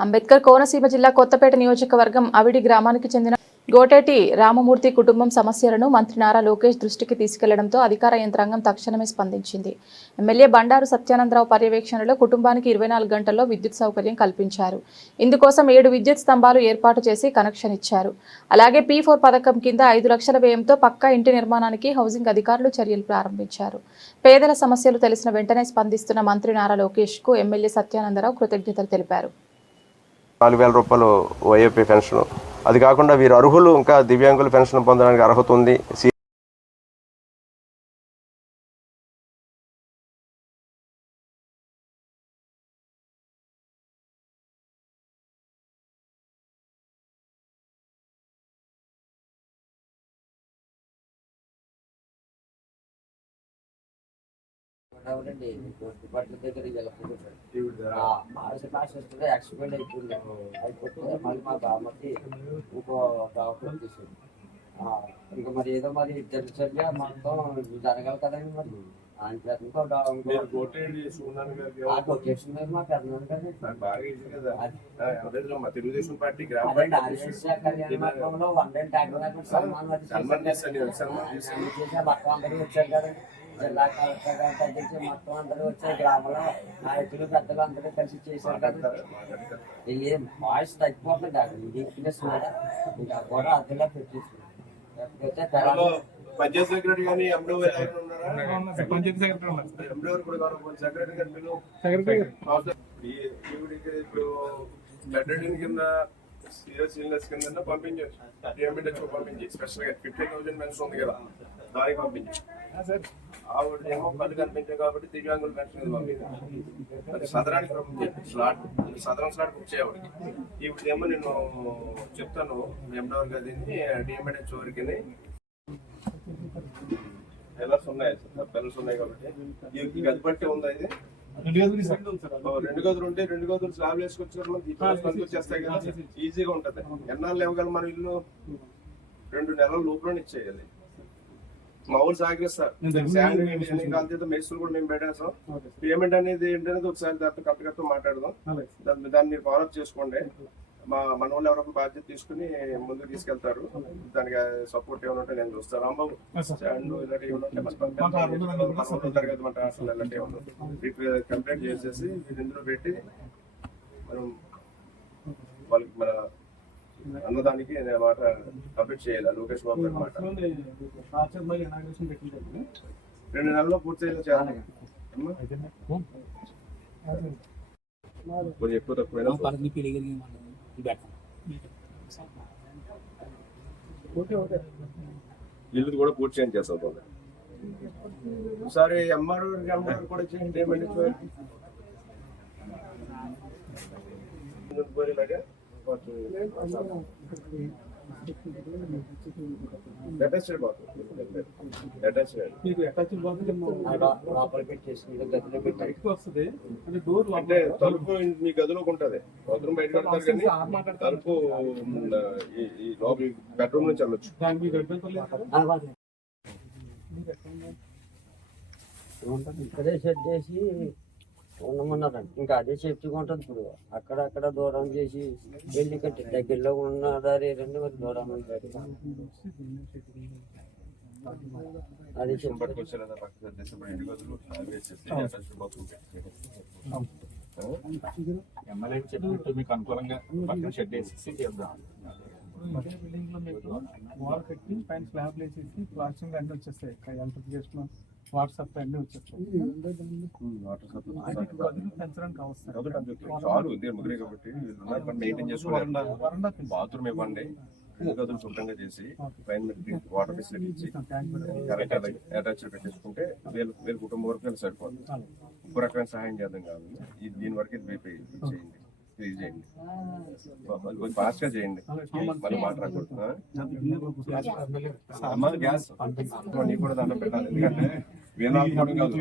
అంబేద్కర్ కోనసీమ జిల్లా కొత్తపేట నియోజకవర్గం అవిడి గ్రామానికి చెందిన గోటేటి రామమూర్తి కుటుంబం సమస్యలను మంత్రి నారా లోకేష్ దృష్టికి తీసుకెళ్లడంతో అధికార యంత్రాంగం తక్షణమే స్పందించింది. ఎమ్మెల్యే బండారు సత్యానందరావు పర్యవేక్షణలో కుటుంబానికి 24 గంటల్లో విద్యుత్ సౌకర్యం కల్పించారు. ఇందుకోసం 7 విద్యుత్ స్తంభాలు ఏర్పాటు చేసి కనెక్షన్ ఇచ్చారు. అలాగే P4 పథకం కింద 5 లక్షల వ్యయంతో పక్కా ఇంటి నిర్మాణానికి హౌసింగ్ అధికారులు చర్యలు ప్రారంభించారు. పేదల సమస్యలు తెలిసిన వెంటనే స్పందిస్తున్న మంత్రి నారా లోకేష్ కు ఎమ్మెల్యే సత్యానందరావు కృతజ్ఞతలు తెలిపారు. 4,000 రూపాయలు వైఏపీ పెన్షన్, అది కాకుండా వీరు అర్హులు ఇంకా దివ్యాంగుల పెన్షన్ పొందడానికి అర్హత ఉంది. యాక్సిడెంట్ అయిపోతే మళ్ళీ మా బామ్మకి ఇంకో డాక్టర్ తీసుకుంది. ఇంకా మరి ఏదో మరి చర్య మొత్తం జరగాలి కదండి. మరి తెలుగుదేశం పార్టీ వచ్చారు కదండి. జిల్లా కలెక్టర్ గారు తగ్గించి మొత్తం అందరూ వచ్చే గ్రామంలో నాయకులు పెద్దలు అందరూ కలిసి చేశారు కదా. ఏం వాయిస్ తగ్గిపోతుంది కాదు, వీక్నెస్ మీద ఇంకా కూడా అదిలా పెట్టేసి పంచాయత్ సెక్రటరీ కానీ ఎండో ఇప్పుడు బ్లడ్ కింద సీరియస్ కింద పంపించవచ్చు. పంపించి స్పెషల్ గా 50,000 పెన్షన్ ఉంది కదా, దానికి పంపించు. ఆవిడేమో కళ్ళు కనిపించాయి కాబట్టి దివ్యాంగుల పెన్షన్ పంపించాను. అది సదరానికి పంపించాను, స్లాట్ సదరం స్లాట్ బుక్ చేయవాడికి. ఇప్పుడేమో నేను చెప్తాను ఎండవర్ గదిని డిఎంఎడ్ చోరికి ఎలా ఉన్నాయి సార్, పెన్షన్ ఉన్నాయి కాబట్టి ఈ గది బట్టే ఉందా. ఇది 2 గదులు ఉంటే 2 గదులు స్లాబ్ వేసుకొచ్చారు వచ్చేస్తాయి కదా, ఈజీగా ఉంటది. ఎన్నాళ్ళు ఇవ్వగలం మన ఇల్లు? 2 నెలల లోపల ఇచ్చేయాలి. మా ఊరు సహకరిస్తారు. మెస్సులు కూడా మేము పెట్టేస్తాం. పేమెంట్ అనేది ఏంటనేది ఒకసారి దాంతో కరెక్ట్ మాట్లాడదాం. దాన్ని మీరు ఫాలో అప్ చేసుకోండి. మన వాళ్ళు ఎవరో బాధ్యత తీసుకుని ముందుకు తీసుకెళ్తారు. దానికి సపోర్ట్ ఏమైనా ఉంటే నేను చూస్తాను. రాంబాబు ఇలాంటి ఉంటారు కదా మన హాస్టల్, ఇలాంటి ఏమన్నా కంప్లైంట్ చేసేసి ఇందులో పెట్టి మనం వాళ్ళకి మన అన్నదానికి మాట కంప్లీట్ చేయాలి. లోకేష్ బాబు గారి మాట 2 నెలల్లో పూర్తి చేయాలి. ఎక్కువ తక్కువ ఇల్లు కూడా పూర్తి చేయండి చేస్తాం. ఒకసారి ఎంఆర్ఓ కూడా చేయండి. ఏమండి అంటే తలుపు మీ గదిలోకి ఉంటది, బాత్రూమ్ బయట పెడతారు కానీ తలుపు ఈ లోపల బెడ్రూమ్ నుంచి వెళ్ళొచ్చు. ఇక్కడే సెట్ చేసి ఉండమన్నారండి. ఇంకా అదే సేఫ్టీగా ఉంటుంది. ఇప్పుడు అక్కడక్కడ దూరం చేసి వెళ్ళి కట్టి దగ్గరలో ఉన్న దారి రండి, మరి దూరం అది ఎమ్మెల్యే చెప్పినట్టు మీకు అనుకూలంగా పక్కన షెడ్ వేసేసి చేద్దాం. బిల్డింగ్ లో మీకు వాల్ కట్టి పైన స్లాబ్ వేసేసి ప్లాస్టింగ్ అన్ని వచ్చేస్తాయి. ఎలక్ట్రిఫికేషన్, వాట్సాప్ అన్ని వచ్చేస్తాయి. పెంచడానికి అవసరం బాత్రూమ్ ఇవ్వండి, గదులు శుభ్రంగా చేసి పైన వాటర్ ఫెసిలిటీ ఇచ్చి అటాచ్ పెట్టేసుకుంటే వీళ్ళ కుటుంబం వరకు సరిపోతుంది. ఇంకో రకమైన సహాయం చేద్దాం కాదు, దీని వరకు ఇది చేయండి, ఇది చేయండి, కొంచెం ఫాస్ట్ గా చేయండి. మళ్ళీ మాట్లాడకూడదు. అమ్మ గ్యాస్ నీకు కూడా దాంట్లో పెట్టాలి. ఎందుకంటే వీళ్ళ కాదు,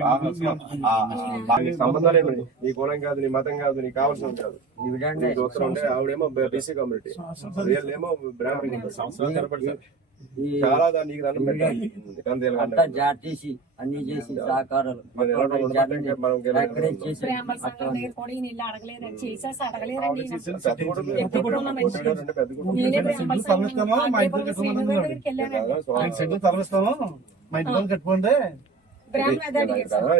సంబంధాలు ఏమి, నీ కులం కాదు, నీ మతం కాదు, నీకు కావాల్సింది కాదు. ఇవిడండి చూస్తుంటే ఆవిడేమో బీసీ కమ్యూనిటీ, వీళ్ళేమో బ్రాహ్మణ్. చాలా దానికి అంతా జాతీసి అన్ని చేసి సహకారాలు కట్టుకోండి.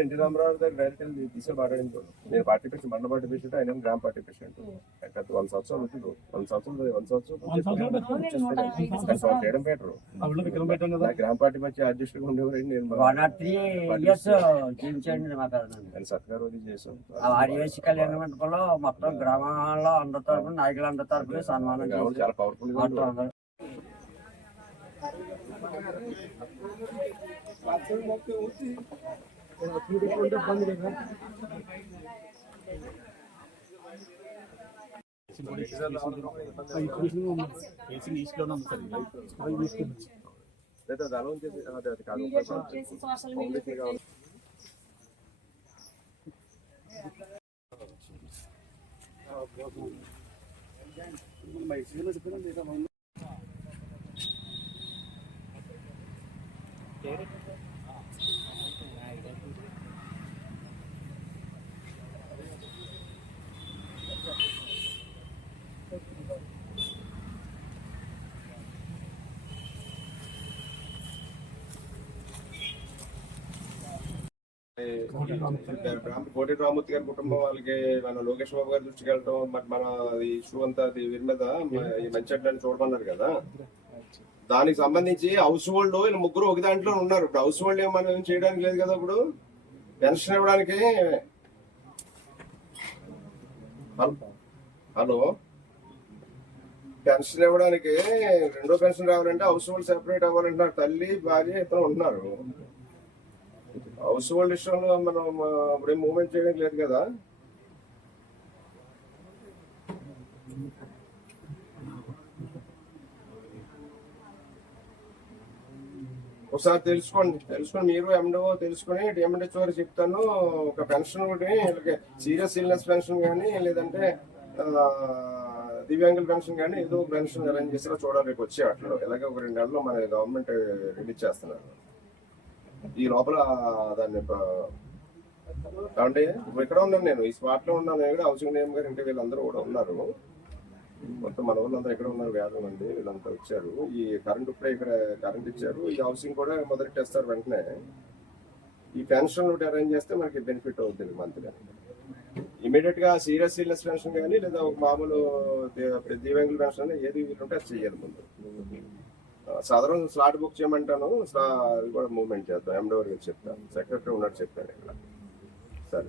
ఎన్టీ రామారావు గారు డైరెక్ట్ తీసే మాట్లాడింది. నేను పార్టీ ప్రెసిడెంట్, మండల పార్టీ ప్రెసిడెంట్, ఆయన గ్రామ పార్టీ ప్రెసిడెంట్. 100 సంవత్సరాలు ఉంటుంది, 100 సంవత్సరాలు చేయడం బెటర్. గ్రామ పార్టీ వచ్చి అధ్యక్షుడిగా ఉండేవారు. నేను సత్కారం చేశాను. ఆదివాసీ కళ్యాణ మండపంలో మొత్తం గ్రామాల్లో అందరి తరపున నాయకులు అందరి తరపున సన్మానం చాలా పవర్ఫుల్ గా కోటి రామూర్తి గారి కుటుంబం వాళ్ళకి మన లోకేష్ బాబు గారి దృష్టికి వెళ్ళటం, మరి మన ఇష్యూ అంతా వీరి మీద ఈ మంచి చెడ్డని చూడమన్నారు కదా, దానికి సంబంధించి హౌస్ హోల్డ్ వీళ్ళు ముగ్గురు ఒక దాంట్లో ఉన్నారు. ఇప్పుడు హౌస్ హోల్డ్ మనం ఏం చేయడానికి లేదు కదా. ఇప్పుడు పెన్షన్ ఇవ్వడానికి హలో పెన్షన్ ఇవ్వడానికి రెండో పెన్షన్ రావాలంటే హౌస్ హోల్డ్ సెపరేట్ అవ్వాలంటున్నారు. తల్లి భార్య ఇతను ఉంటున్నారు. హౌస్ హోల్డ్ విషయంలో మనం ఇప్పుడేం మూవ్మెంట్ చేయడానికి లేదు కదా. ఒకసారి తెలుసుకొని మీరు ఎండో తెలుసుకొని డిఎంహెచ్ఓ వారికి చెప్తాను. ఒక పెన్షన్ ఒకటి సీరియస్ ఇల్నెస్ పెన్షన్ కానీ లేదంటే దివ్యాంగుల పెన్షన్ కానీ ఏదో పెన్షన్ అరేంజ్ చేసినా చూడాలి. రేపు వచ్చే అట్లా ఇలాగే ఒక 2 నెలల్లో మన గవర్నమెంట్ రిలీజ్ చేస్తున్నారు. ఈ లోపల దాన్ని అంటే ఇక్కడ ఉన్నాను నేను, ఈ స్పాట్ లో ఉన్నాను. నేను కూడా హౌసింగ్ నేమ్ గారు ఇంటి వీళ్ళందరూ కూడా ఉన్నారు. మొత్తం మన వాళ్ళందరూ ఎక్కడ ఉన్నారు, 50 మంది వీళ్ళంతా వచ్చారు. ఈ కరెంట్ ఇప్పుడే ఇక్కడ కరెంట్ ఇచ్చారు. ఈ హౌసింగ్ కూడా మొదలెట్టేస్తారు వెంటనే. ఈ పెన్షన్ ఒకటి అరేంజ్ చేస్తే మనకి బెనిఫిట్ అవుతుంది మంత్లీ. ఇమీడియట్ గా సీరియస్ ఇల్నెస్ పెన్షన్ కానీ లేదా ఒక మామూలు దివ్యాంగుల పెన్షన్ ఏది వీలుంటే అది చెయ్యాలి. ముందు సాధారణ స్లాట్ బుక్ చేయమంటాను. అది కూడా మూవ్మెంట్ చేద్దాం. ఎండో గారికి చెప్తాను, సెక్రటరీ ఉన్నట్టు చెప్పాను ఇక్కడ. సరే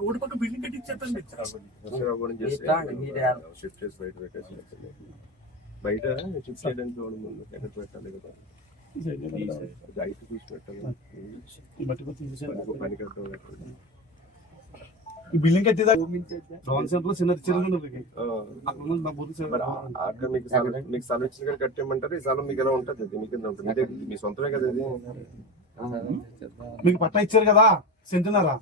రోడ్డు పక్క బిల్డింగ్ కట్టించేస్తాను. షిఫ్ట్ చేసి బయట పెట్టేసి బయట షిఫ్ట్ చేయడానికి ముందు ఎక్కడ పెట్టాలి కదా. ఐటీ చూసి పెట్టాలి. పని కట్టడం బిల్డింగ్ కట్టేదా చిన్న మీకు స్థలం ఇచ్చిన కానీ కట్టేయమంటారు. ఈ స్థలం మీకు ఎలా ఉంటుంది, అది మీకు ఉంటుంది, మీ సొంతమే కదా ఇది. మీకు పట్టా ఇచ్చారు కదా, సెంటున్నారా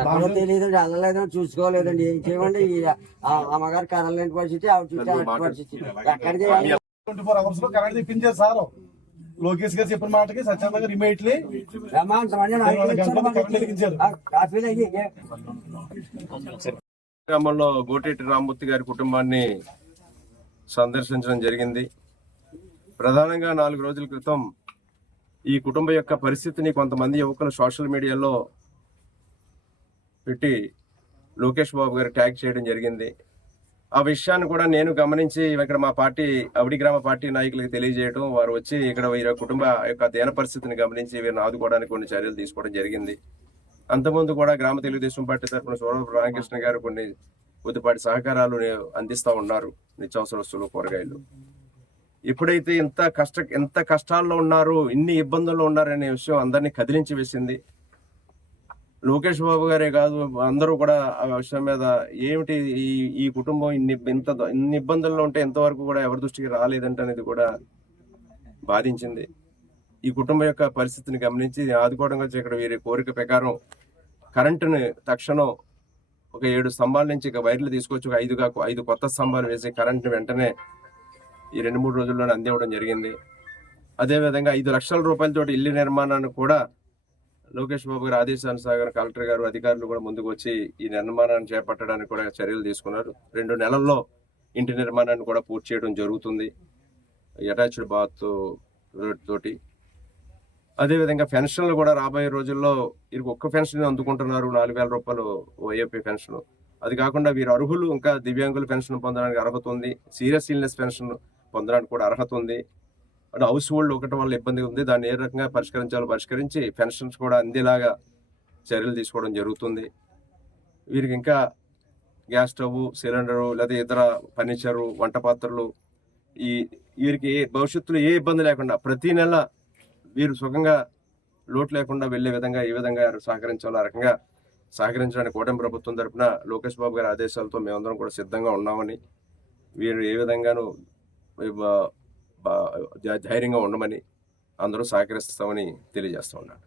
ఎక్కడో తెలియదండి, వెళ్ళలేదని చూసుకోలేదండి. ఏం చేయమండి, అమ్మగారు కదలేని పరిస్థితి, ఆవిడ చూస్తే పరిస్థితి. ఎక్కడికి 24 hours లో కరెంట్ తెప్పించారు సార్. లోకేష్ గారు చెప్పిన మాటకి సత్యానంగా ఇమీడియట్లీ గ్రామంలో గోటేటి రామూర్తి గారి కుటుంబాన్ని సందర్శించడం జరిగింది. ప్రధానంగా 4 రోజుల క్రితం ఈ కుటుంబం యొక్క పరిస్థితిని కొంతమంది యువకులు సోషల్ మీడియాలో పెట్టి లోకేష్ బాబు గారు ట్యాగ్ చేయడం జరిగింది. ఆ విషయాన్ని కూడా నేను గమనించి ఇక్కడ మా పార్టీ అవిడి గ్రామ పార్టీ నాయకులకు తెలియజేయడం, వారు వచ్చి ఇక్కడ వీరి కుటుంబ యొక్క దేన పరిస్థితిని గమనించి వీరిని ఆదుకోవడానికి కొన్ని చర్యలు తీసుకోవడం జరిగింది. అంతకుముందు కూడా గ్రామ తెలుగుదేశం పార్టీ తరఫున సోరపు రామకృష్ణ గారు కొన్ని కొద్దిపాటి సహకారాలు అందిస్తూ ఉన్నారు. నిత్యావసర వస్తువులు, కూరగాయలు. ఎప్పుడైతే ఎంత కష్టాల్లో ఉన్నారు, ఇన్ని ఇబ్బందుల్లో ఉన్నారనే విషయం అందరినీ కదిలించి వేసింది. లోకేష్ బాబు గారే కాదు, అందరూ కూడా ఆ విషయం మీద ఏమిటి ఈ కుటుంబం ఇన్ని ఇబ్బందుల్లో ఉంటే ఎంతవరకు కూడా ఎవరి దృష్టికి రాలేదంటే అనేది కూడా బాధించింది. ఈ కుటుంబం యొక్క పరిస్థితిని గమనించి ఆదుకోవడం వచ్చి ఇక్కడ వీరి కోరిక ప్రకారం కరెంటుని తక్షణం ఒక 7 స్తంభాల నుంచి వైర్లు తీసుకొచ్చి ఒక 5 కొత్త స్తంభాలు వేసి కరెంటుని వెంటనే ఈ 2-3 రోజుల్లోనే అందివ్వడం జరిగింది. అదేవిధంగా 5 లక్షల రూపాయలతో ఇల్లు నిర్మాణాన్ని కూడా లోకేష్ బాబు గారి ఆదేశానుసారం కలెక్టర్ గారు, అధికారులు కూడా ముందుకు వచ్చి ఈ నిర్మాణాన్ని చేపట్టడానికి కూడా చర్యలు తీసుకున్నారు. 2 నెలల్లో ఇంటి నిర్మాణాన్ని కూడా పూర్తి చేయడం జరుగుతుంది అటాచ్డ్ బాత్ తోటి. అదేవిధంగా పెన్షన్లు కూడా రాబోయే రోజుల్లో వీరికి ఒక్క పెన్షన్ అందుకుంటున్నారు, 4,000 రూపాయలు వైఏపీ పెన్షన్. అది కాకుండా వీరు అర్హులు, ఇంకా దివ్యాంగుల పెన్షన్ పొందడానికి అర్హత ఉంది, సీరియస్ ఇల్నెస్ పెన్షన్ పొందడానికి కూడా అర్హత ఉంది. అంటే హౌస్ హోల్డ్ ఒకటి వల్ల ఇబ్బంది ఉంది, దాన్ని ఏ రకంగా పరిష్కరించి పెన్షన్స్ కూడా అందేలాగా చర్యలు తీసుకోవడం జరుగుతుంది. వీరికి ఇంకా గ్యాస్ స్టవ్, సిలిండరు లేదా ఇతర ఫర్నిచరు, వంట పాత్రలు వీరికి భవిష్యత్తులో ఏ ఇబ్బంది లేకుండా ప్రతి నెల వీరు సుఖంగా లోటు లేకుండా వెళ్లే విధంగా ఏ విధంగా సహకరించాలో ఆ రకంగా సహకరించడానికి కూటమి ప్రభుత్వం తరఫున లోకేష్ బాబు గారి ఆదేశాలతో మేమందరం కూడా సిద్ధంగా ఉన్నామని, వీరు ఏ విధంగానూ ధైర్యంగా ఉండమని అందరూ సహకరిస్తామని తెలియజేస్తూ ఉన్నాను.